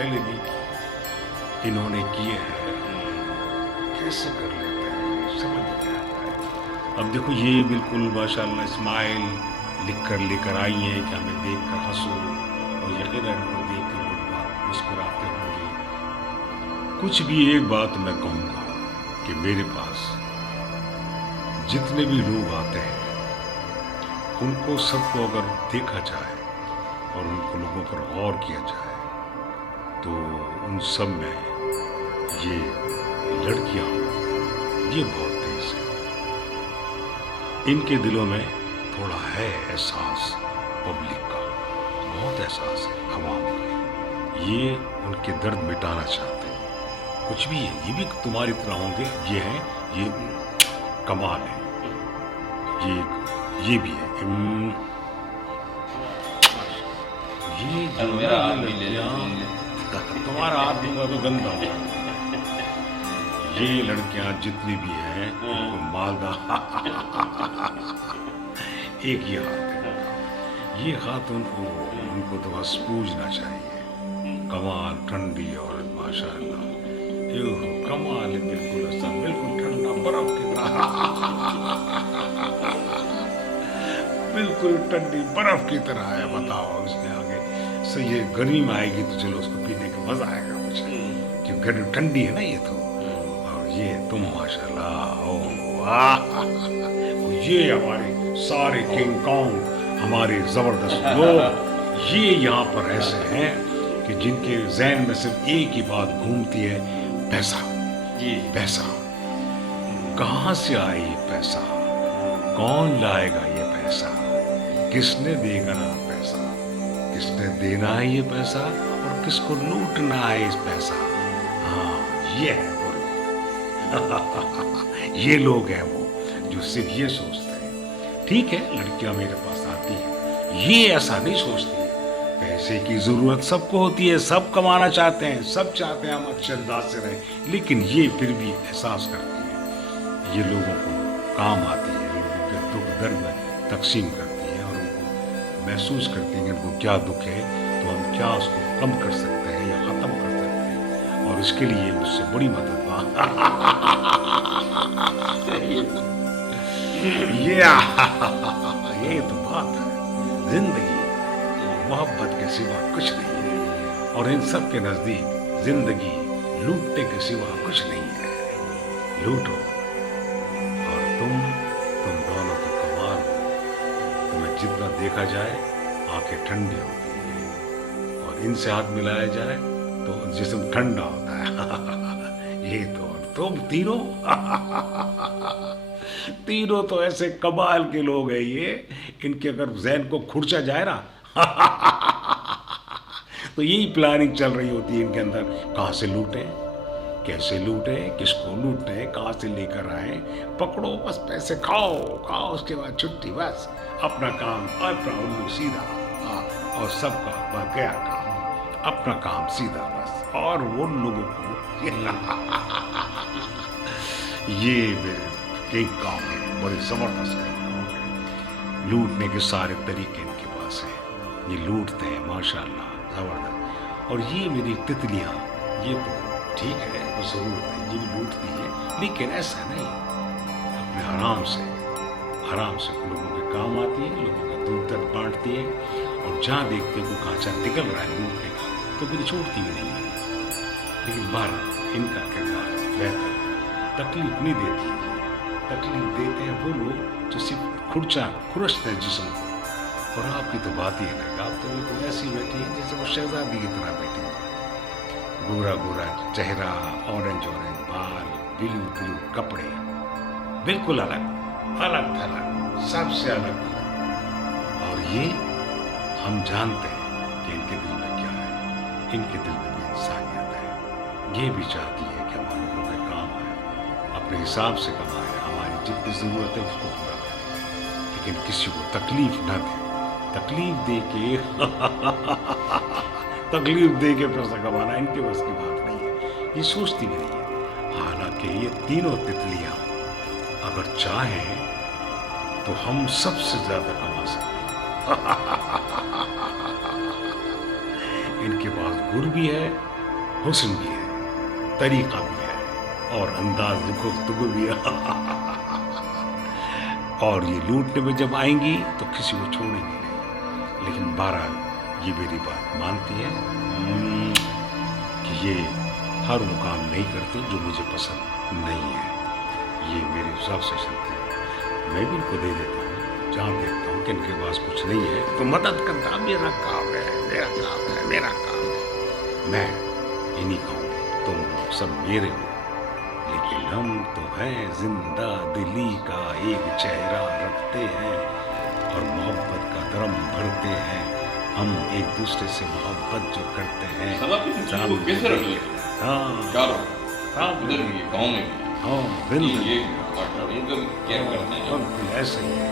पहले भी इन्होंने किए हैं, कैसे कर लेते हैं समझ नहीं आता है। अब देखो ये बिल्कुल माशाल्लाह स्माइल लिख कर लेकर आई हैं कि हमें देख कर हंसो, और यकीनन इनको देख कर लोग मुस्कुराते होंगे। कुछ भी एक बात मैं कहूँगा कि मेरे पास जितने भी लोग आते हैं उनको सबको अगर देखा जाए और उनको लोगों पर गौर किया जाए तो उन सब में ये लड़कियां ये बहुत तेज है। इनके दिलों में थोड़ा है एहसास, पब्लिक का बहुत एहसास है, आवाम का। ये उनके दर्द मिटाना चाहते हैं। कुछ भी है, ये भी तुम्हारी तरह होंगे, ये हैं, ये कमाल है, ये भी है। ये जो मेरा आदमी ले तुम्हारा आदमी का तो गंदा हो। ये लड़कियां जितनी भी हैं उनको मालदा एक ही हाथ है। ये खातून को उनको तो बस पूजना चाहिए। कमाल ठंडी औरत माशाल्लाह, कमाल है, बिल्कुल असल, बिल्कुल ठंडा बर्फ की तरह बिल्कुल ठंडी बर्फ की तरह है। बताओ इसके आगे से ये गर्मी में आएगी तो चलो उसको पीने का मजा आएगा मुझे, क्योंकि गर्मी ठंडी है ना ये तो। और ये तुम माशाल्लाह, ओ वाह, ये हमारे सारे किंग कॉन्ग, हमारे जबरदस्त लोग, ये यहाँ पर ऐसे हैं कि जिनके ज़हन में सिर्फ एक ही बात घूमती है, पैसा जी। पैसा। कहाँ से आए ये पैसा, कौन लाएगा ये पैसा, किसने देगा ना पैसा, किसने देना है ये पैसा, और किसको लूटना है इस पैसा। हाँ ये है वो ये लोग हैं वो जो सिर्फ ये सोचते हैं। ठीक है, लड़कियां मेरे पास आती हैं, ये ऐसा नहीं सोचती है। पैसे की जरूरत सबको होती है, सब कमाना चाहते हैं, सब चाहते हैं हम अच्छे अंदाज से रहें, लेकिन ये फिर भी एहसास करती है, ये लोगों को काम आती है, लोगों के दुख दर्द में तकसीम करती है, और उनको महसूस करती है कि उनको क्या दुख है, तो हम क्या उसको कम कर सकते हैं या ख़त्म कर सकते हैं, और इसके लिए मुझसे बड़ी मदद ये तो बात है। जिंदगी मोहब्बत के सिवा कुछ नहीं है, और इन सब के नज़दीक जिंदगी लूटने के सिवा कुछ नहीं है। लूटो, और तुम दोनों तो कमाल हो। तुम्हें जितना देखा जाए आंखें ठंडी होती हैं, और इनसे हाथ मिलाया जाए तो जिस्म ठंडा होता है। ये तो तुम तीनों तो ऐसे कमाल के लोग हैं। ये इनके अगर ज़हन को खुरचा जाए ना तो यही प्लानिंग चल रही होती है इनके अंदर, कहाँ से लूटें, कैसे लूटें, किसको लूटें, कहाँ से लेकर आए, पकड़ो बस पैसे, खाओ खाओ, उसके बाद छुट्टी, बस अपना काम, अपना उल्लू सीधा, और सबका बस गया काम, अपना काम सीधा बस। और वो लोगों को ये मेरे कई काम है, बड़े जबरदस्त काम है। लूटने के सारे तरीके इनके पास है, ये लूटते हैं माशाल्लाह जबरदस्त। और ये मेरी तितलियाँ, ये तो ठीक है, वो ज़रूरत है, ये भी लूटती है, लेकिन ऐसा नहीं, अपने आराम से लोगों के काम आती है, लोगों का दूर तक बांटती है, और जहाँ देखते को कांचा निकल रहा है लूटने का तो फिर छोड़ती भी नहीं है। लेकिन बारह इनका किरदार बेहतर है, तकलीफ नहीं देती। तकलीफ देते हैं वो लोग जो सिर्फ खुरचते हैं जिस्म को। और आपकी तो बात ही अलग, आप तो बिल्कुल ऐसी बैठी है जैसे वो शहजादी की तरह बैठी है। गोरा गोरा चेहरा, ऑरेंज बाल, ब्लू कपड़े, बिल्कुल अलग थलग, सबसे अलग। और ये हम जानते हैं कि इनके दिल में क्या है, इनके दिल में भी इंसानियत है। ये भी चाहती है कि हम लोगों के काम आए, अपने हिसाब से कमाए, हमारी जितनी ज़रूरत है उसको पूरा करें, लेकिन किसी को तकलीफ ना दे। तकलीफ दे के पैसा कमाना इनके बस की बात नहीं है, ये सोचती भी नहीं है। हालांकि ये तीनों तितलियां अगर चाहें तो हम सबसे ज्यादा कमा सकते हैं। इनके पास गुर भी है हुस्न भी है, तरीका भी है और अंदाज गुफ्तगू भी है। और ये लूटने में जब आएंगी तो किसी को छोड़ेंगी नहीं। लेकिन बहरहाल ये मेरी बात मानती है कि ये हर वो काम नहीं करते जो मुझे पसंद नहीं है। ये मेरे हिसाब से चलती है। मैं भी इनको दे देता हूँ जहाँ देखता हूँ कि इनके पास कुछ नहीं है तो मदद करता। मेरा काम है, मेरा काम है, मेरा काम है। मैं ये नहीं कहूँ तुम लोग सब मेरे हो, लेकिन हम तो हैं जिंदा दिली का एक चेहरा रखते हैं और मोहब्बत का दरम भरते हैं। हम एक दूसरे से मोहब्बत जो करते हैं। कैसे रख लेते? हाँ चारों हाँ उधर भी गाँव में भी हाँ बिल्कुल ये इनका भी क्या करते हैं? बिल्कुल ऐसे ही है।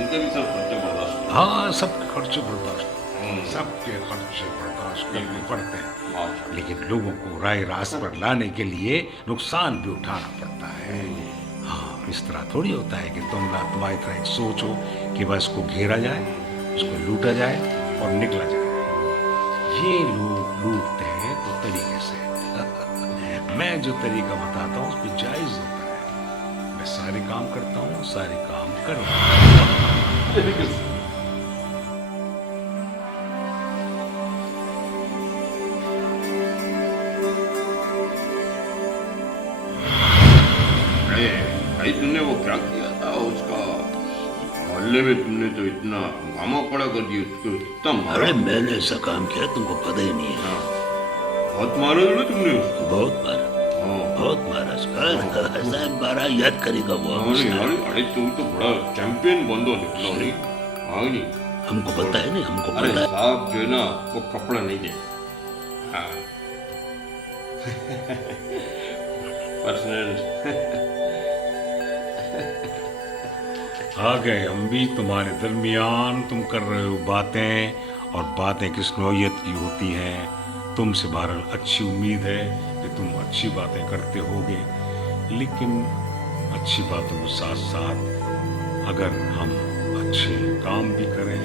इनका भी सब खर्चा बर्दाश्त करते हाँ सबके खर्चे बर्दाश्त हैं। सबके खर्चे बर्दाश्त करने पड़ते हैं। माशाल्लाह। लेकिन लोगों को राय रास्त पर लाने के लिए नुकसान भी उठाना पड़ता है। हाँ इस तरह थोड़ी होता है कि तुम्हारी तरह एक सोच हो कि बस इसको घेरा जाए, इसको लूटा जाए और निकला जाए। ये लोग लूटते हैं तो तरीके से। मैं जो तरीका बताता हूँ उस पर जायज होता है। मैं सारे काम करता हूँ, सारे काम कर रहा हूँ। भाई तुमने वो क्या किया था उसका मोहल्ले में? तुमने तो इतना हंगामा खड़ा कर दिया उसको, इतना मारा। अरे मैंने ऐसा काम किया तुमको पता ही नहीं है। हाँ, बहुत मारा था ना तुमने उसको। बहुत मारा, हाँ बहुत मारा ऐसा मारा याद करेगा वो। अरे अरे अरे तुम तो बड़ा चैंपियन बंदो निकलो नहीं। हाँ नहीं हमको पता है, नहीं हमको अरे पता है। साहब जो है ना वो कपड़ा नहीं दे। हाँ पर्सनल आ गए हम भी तुम्हारे दरमियान। तुम कर रहे हो बातें, और बातें किस नौयत की होती हैं। तुमसे बहरहाल अच्छी उम्मीद है कि तुम अच्छी बातें करते होगे, लेकिन अच्छी बातों के साथ साथ अगर हम अच्छे काम भी करें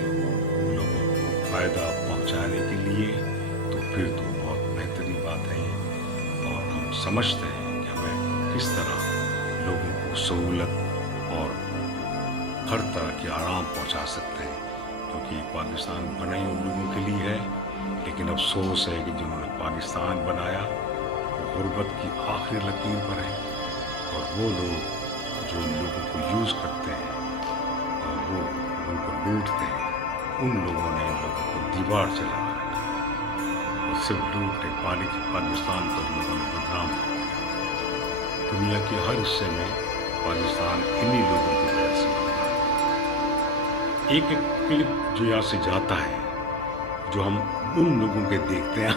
लोगों को फ़ायदा पहुंचाने के लिए तो फिर तो बहुत बेहतरीन बात है ये। और हम समझते हैं कि हमें किस तरह लोगों को सहूलत और हर तरह के आराम पहुंचा सकते हैं, क्योंकि पाकिस्तान बना ही उन लोगों के लिए है। लेकिन अफसोस है कि जिन्होंने पाकिस्तान बनाया वो गुर्बत की आखिरी लकीर पर है, और वो लोग जो इन लोगों को यूज़ करते हैं और वो उनको लूटते हैं, उन लोगों ने इन लोगों को दीवार चला रखा है और सिर्फ लूटने पाने की पाकिस्तान को इन लोगों ने बदनाम कर दिया। दुनिया के हर हिस्से में पाकिस्तान इन्हीं लोगों की वजह से बनता है। एक एक क्लिप जो यहाँ से जाता है, जो हम उन लोगों के देखते हैं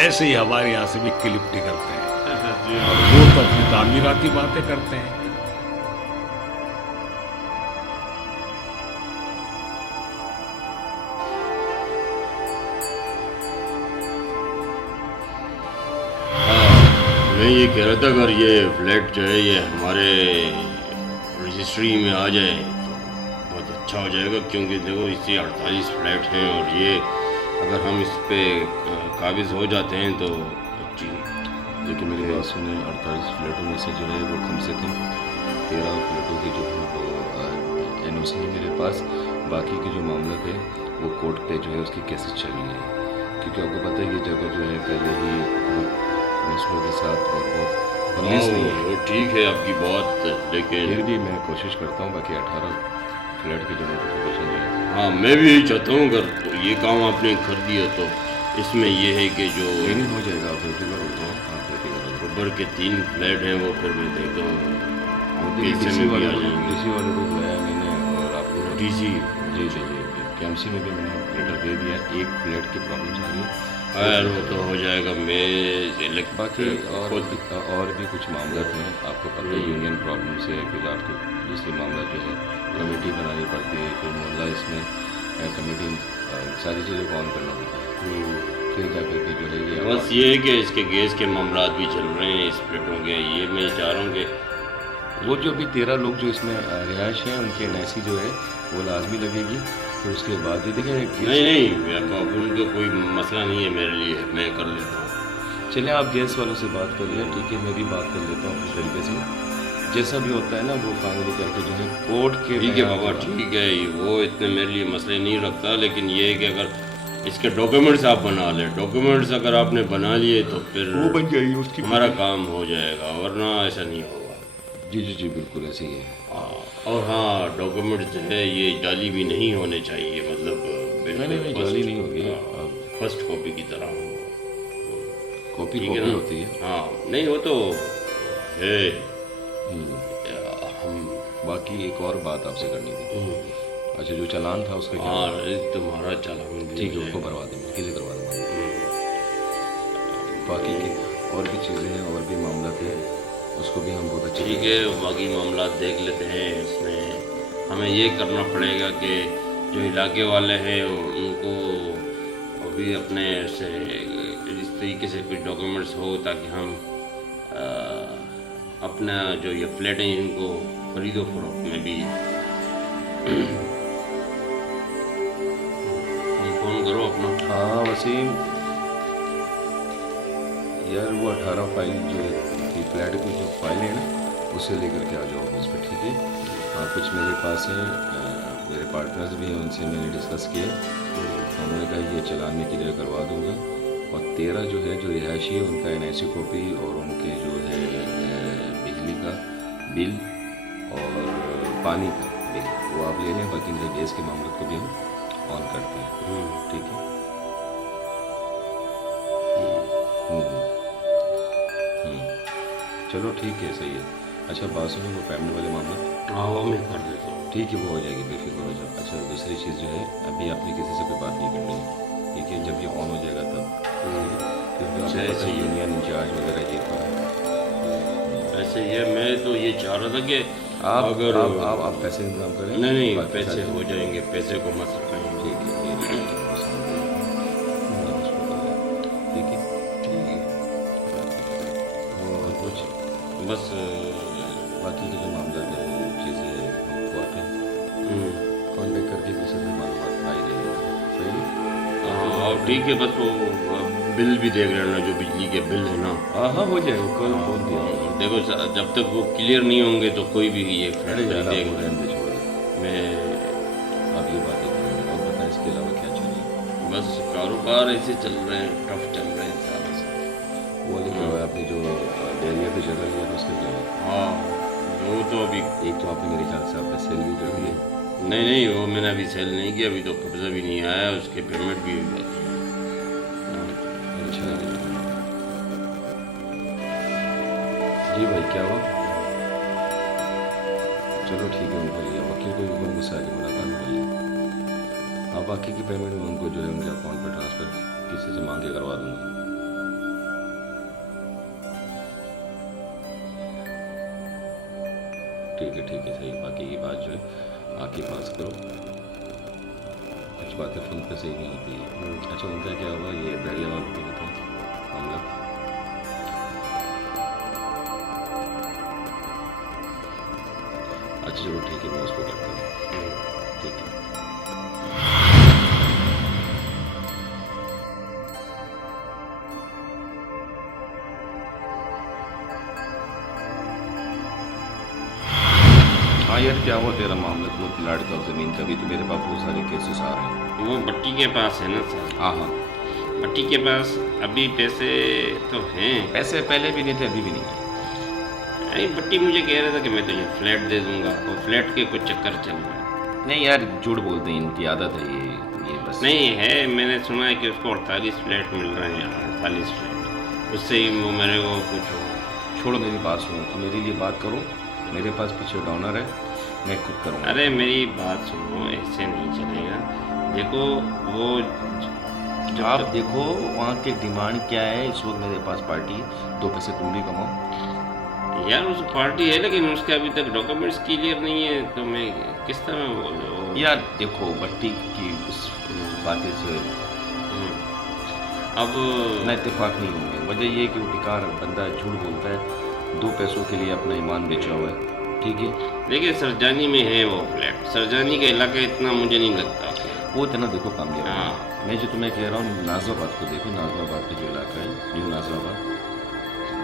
ऐसे ही हमारे यहाँ से भी क्लिप निकलते हैं और वो तो अपनी तामीराती बातें करते हैं। मैं ये कह रहा था अगर ये फ्लैट जो है ये हमारे रजिस्ट्री में आ जाए तो बहुत अच्छा हो जाएगा, क्योंकि देखो इससे 48 फ्लैट हैं और ये अगर हम इस पे काबिज हो जाते हैं तो अच्छी। देखिए मेरी बात सुने, 48 फ्लैटों में से जो है वो कम से कम 13 फ्लैटों की जो है वो NOC है मेरे पास। बाकी के जो मामला है वो कोर्ट पे जो है उसकी केसेस चल रही है, क्योंकि आपको पता है ये जगह जो है पहले ही बहुत मसलों के साथ और बहुत बंदिश नहीं है। वो ठीक है आपकी बात, लेकिन फिर भी मैं कोशिश करता हूँ बाकी 18 फ्लैट की जो नोटिफिकेशन जो है। हाँ मैं भी यही चाहता हूँ, अगर ये काम आपने कर दिया तो इसमें ये है कि जो नहीं हो जाएगा, आप बेफिक्र हो जाओ, आप बेफिक्र हो जाओ। ऊपर के 3 फ्लैट हैं वो फिर मैं देखता हूँ देखिए कैसे में भी आ जाएंगे। डीसी वाले को बुलाया मैंने और आपको डीसी जी जी जी KMC में भी मैंने लेटर दे दिया। एक फ्लैट की प्रॉब्लम आ रही खैर वो तो हो जाएगा। मैं बाकी और भी कुछ मामला हैं, आपको पता है यूनियन प्रॉब्लम से फिर आपको दूसरी मामला जो है कमेटी बनानी पड़ती है, फिर मोहल्ला इसमें कमेटी सारी चीज़ों को ऑन करना पड़ता है, फिर जाकर के जो है ये बस ये है कि इसके गैस के मामला भी चल रहे हैं इस प्लेटों के। ये मैं चाह रहा हूँ कि वो जो भी 13 लोग जो इसमें रिहाइश हैं उनकी NIC जो है वो लाजमी लगेगी। फिर उसके बाद ये देखिए नहीं नहीं, अब उनका कोई मसला नहीं है मेरे लिए, मैं कर लेता हूँ। चलिए आप गैस वालों से बात कर लिया, ठीक है, मैं भी बात कर लेता हूँ इस तरीके से, जैसा भी होता है ना वो फाइनली करके जो है कोर्ट के ठीक है बाबा, ठीक है, वो इतने मेरे लिए मसले नहीं रखता, लेकिन ये है कि अगर इसके डॉक्यूमेंट्स आप बना लें, डॉक्यूमेंट्स अगर आपने बना लिए तो फिर वो बन जाएगी उसकी हमारा काम हो जाएगा, वरना ऐसा नहीं होगा। जी जी जी बिल्कुल ऐसे ही है। और हाँ, डॉक्यूमेंट्स जो है ये जाली भी नहीं होने चाहिए, मतलब नहीं जाली नहीं होगी, फर्स्ट कॉपी की तरह हो। कॉपी ठीक है कॉपी ना? होती है। हाँ नहीं, वो तो है। हम बाकी एक और बात आपसे करनी थी। अच्छा जो चालान था उसका क्या? हाँ, तुम्हारा चालान भी ठीक है हो उसको जाएगा। भरवा देंगे, किसी करवा देंगे। बाकी की और भी चीज़ें हैं और भी मामला थे, उसको भी हम बहुत अच्छे ठीक है, बाकी मामला देख लेते हैं। इसमें हमें ये करना पड़ेगा कि जो इलाके वाले हैं उनको अभी अपने से इस तरीके से कुछ डॉक्यूमेंट्स हो ताकि हम अपना जो ये फ्लैट हैं इनको खरीदो फरोख्त में भी फोन करो अपना। हाँ वसीम यार, वो 18 फाइल जो थी फ्लैट की जो फाइल है ना, उसे लेकर के आ जाओ ऑफिस पे, ठीक है। हाँ कुछ मेरे पास है, मेरे पार्टनर्स भी हैं, उनसे मैंने डिस्कस किया, उन्होंने कहा ये चालान में क्लियर करवा दूंगा। और 13 जो है जो रिहायशी है उनका NIC कॉपी और उनके जो है बिजली का बिल और पानी का बिल वो आप ले लें, बाकी इनके गैस के मामले को भी हम ऑन करते हैं, ठीक है। चलो ठीक है, सही है। अच्छा बात सुनो, वो फैमिली वाले मामले, हाँ वो मैं कर देता हूँ। ठीक है वो हो जाएगी, बेफिक्र हो जाओ। अच्छा दूसरी चीज़ जो है, अभी आपने किसी से कोई बात नहीं करनी है, ठीक है। जब ये ऑन हो जाएगा तब, क्योंकि आपको पता है यूनियन इंचार्ज वगैरह ये तो है। ऐसे ये मैं तो ये चाह रहा था कि आप अगर आप पैसे इंतजाम करें। नहीं नहीं, बाकी पैसे सारी- हो जाएंगे, पैसे को मत रखेंगे। ठीक है ये ठीक है। और कुछ बस बाकी के जो मामला है वो चीज़ें हमको आते हैं कॉन्टेक्ट करके दूसरे से मालूमात आई रहेगी, सही है। हाँ और ठीक है, बस वो बिल भी देख लेना, जो बिजली के बिल है ना। हाँ हो जाएगा, कल फोन दिया। देखो जब तक वो क्लियर नहीं होंगे तो कोई भी ये अरे फ्लैट यार नहीं आप देगा। रहने दे, छोड़ दे, मैं आप ये बातें करेंगे और बताएं इसके अलावा क्या चाहिए। बस कारोबार ऐसे चल रहे हैं, टफ चल रहे हैं सारा सा। वो लिखा हुआ है आपने जो डेरिया की जगह लिया था उसका क्या हुआ? हाँ वो तो अभी एक तो आपने मेरे ख्याल से आपने सेल भी कर दिया। नहीं नहीं, वो मैंने अभी सेल नहीं किया, अभी तो कब्जा भी नहीं आया, उसके पेमेंट भी हुई है। अच्छा जी भाई क्या हुआ? चलो ठीक है, उनको लिया वकील को भी गुस्सा आके मुलाकात कर लिया। हाँ बाकी की पेमेंट में उनको जो है उनके अकाउंट पर ट्रांसफ़र किसी से मांग के करवा दूँगा। ठीक है सही। बाकी की बात जो है आके पास करो, कुछ बातें फ़ोन पे सही नहीं होती है। अच्छा उनका क्या हुआ, ये दरिया वालों को बताओ मामला। अच्छा चलो ठीक है, मैं उसको करता हूँ, ठीक है। हाँ यार क्या हुआ तेरा मामला, वो प्लाट का ज़मीन का भी तो मेरे पास बहुत सारे केसेस आ रहे हैं। वो भट्टी के पास है ना सर? हाँ हाँ भट्टी के पास अभी पैसे तो हैं। पैसे पहले भी नहीं थे, अभी भी नहीं है। अरे भट्टी मुझे कह रहा था कि मैं तुझे फ्लैट दे दूंगा, वो फ्लैट के कुछ चक्कर चल रहा है। नहीं यार झूठ बोलते हैं, इनकी आदत है ये बस। नहीं है, मैंने सुना है कि उसको 48 फ्लैट मिल रहे हैं, 48 फ्लैट, उससे ही वो मेरे को कुछ छोड़ो मेरी बात सुनो, तो मेरे लिए बात करो, मेरे पास पीछे डॉनर है, मैं खुद करूँगा। अरे मेरी बात सुनो, ऐसे नहीं चलेगा। देखो वो जब आप देखो वहाँ की डिमांड क्या है, इस वक्त मेरे पास पार्टी है, 2 पैसे तुम भी कमाओ। यार उस पार्टी है लेकिन उसके अभी तक डॉक्यूमेंट्स क्लियर नहीं है, तो मैं किस तरह बोल रहा हूँ यार देखो भट्टी की उस बातें से अब मैं इत्तेफाक नहीं होंगे। वजह ये कि वो बेकार बंदा झूठ बोलता है, 2 पैसों के लिए अपना ईमान बेचा हुआ है, ठीक है। देखिए सरजानी में है वो फ्लैट, सरजानी का इलाका इतना मुझे नहीं लगता कि वो इतना देखो कामयाब है। हाँ। मैं जो तुम्हें कह रहा हूँ नाजराबाद को देखो, नाजराबाद का जो इलाका है न्यू नाजराबाद,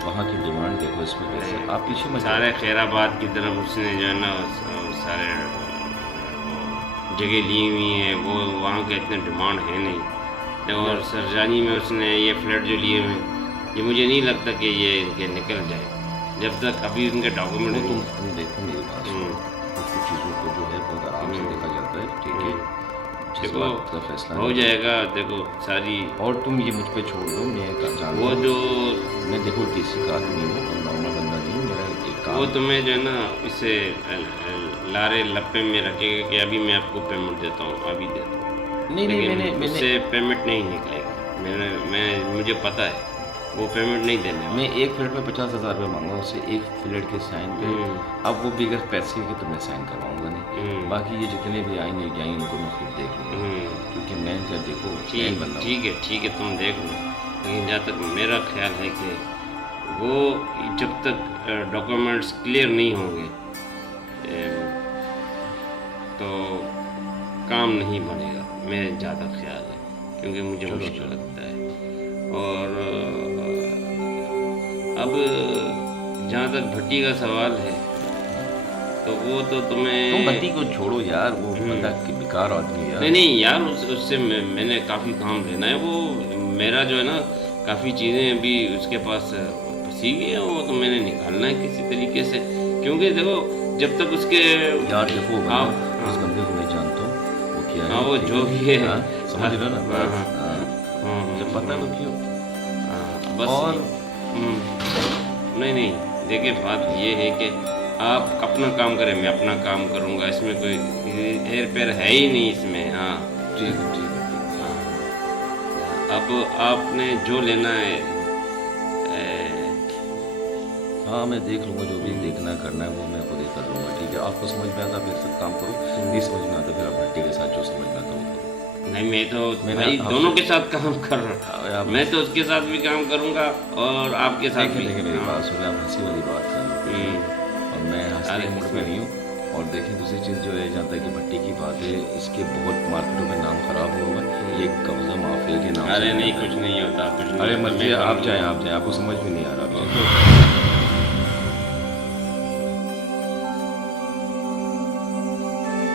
वहाँ की डिमांड देखो इसमें कैसे। आप पीछे मत सारे खैराबाद की तरफ उसने जो है ना सारे जगह ली हुई हैं, वो वहाँ के इतने डिमांड है नहीं। और सरजानी में उसने ये फ्लैट जो लिए हुए हैं, ये मुझे नहीं लगता कि ये इनके निकल जाए जब तक अभी उनके डॉक्यूमेंट वो तुम देखो मेरी बात सुनो, कुछ चीज़ों को जो है बहुत आराम से देखा जाता है, ठीक है, जिस देखो बात का फैसला हो नहीं। जाएगा। देखो सारी और तुम ये मुझ पे छोड़ दो, मैं जानता वो हूँ, जो मैं देखो टीसी का आदमी हूँ और नॉर्मल बंदा नहीं हूँ, मेरा एक काम। वो तुम्हें जो है ना इसे लारे लप्पे में रखेगा कि अभी मैं आपको पेमेंट देता हूँ, अभी देता हूँ, नहीं नहीं लेकिन मैंने उससे पेमेंट नहीं निकलेगी। मुझे पता है वो पेमेंट नहीं देने वाला। मैं एक फ्लैट में 50,000 रुपये मांगा उससे, एक फ्लैट के साइन पे। अब वो बगैर पैसे के तो मैं साइन करवाऊंगा नहीं। बाकी ये जितने भी आएंगे जाएंगे उनको मैं खुद देख लूँगा, क्योंकि मैं क्या देखो मैं बंदा हूँ। ठीक है तुम देख लो, लेकिन जहाँ तक मेरा ख्याल है कि वो जब तक डॉक्यूमेंट्स क्लियर नहीं होंगे तो काम नहीं बनेगा, मेरे ज़्यादा ख्याल है, क्योंकि मुझे मुश्किल लगता है। और अब जहाँ तक भट्टी का सवाल है तो वो तो तुम्हें तुम भट्टी को छोड़ो यार, वो बंदा बेकार आदमी है यार। नहीं यार, उससे मैंने काफ़ी काम लेना है। वो मेरा जो है ना काफ़ी चीज़ें अभी उसके पास फंसी हुई है, वो तो मैंने निकालना है किसी तरीके से, क्योंकि देखो जब तक उसके यार देखो बंदा, आप उस बंदे को मैं जानता हूँ, वो क्या है, हाँ वो जो भी है, हाँ, समझ रहे हो ना बात? हाँ, हाँ, मुझे पता है वो क्यों। बस और नहीं देखिए बात ये है कि आप अपना काम करें, मैं अपना काम करूँगा, इसमें कोई हेर फेर है ही नहीं इसमें। हाँ ठीक ठीक अब आपने जो लेना है हाँ मैं देख लूँगा, जो भी देखना करना है वो मैं खुद ही कर लूँगा, ठीक है। आपको समझ में आता फिर सब काम करो, नहीं समझ में आता फिर आप भट्टी के साथ जो समझ में आता वो करो। नहीं मैं तो मैंने भाई आपसे- दोनों के साथ काम कर रहा आप- हूँ, मैं तो उसके साथ भी काम करूँगा और आपके साथ भी। देखिए मेरी हाँ। बात सुने, आप हंसी वाली बात कर रहे हो और मैं हंसने अरे मूड में नहीं हूँ। और देखिए दूसरी चीज़ जो है, जहाँ तक कि भट्टी की बात है, इसके बहुत मार्केटों में नाम खराब हुआ है, ये कब्जा माफिया के नाम अरे से नहीं होता है। कुछ नहीं होता, कुछ नहीं अरे होता, मत मैं आप करूँगा। जाएँ आपको समझ में नहीं आ रहा।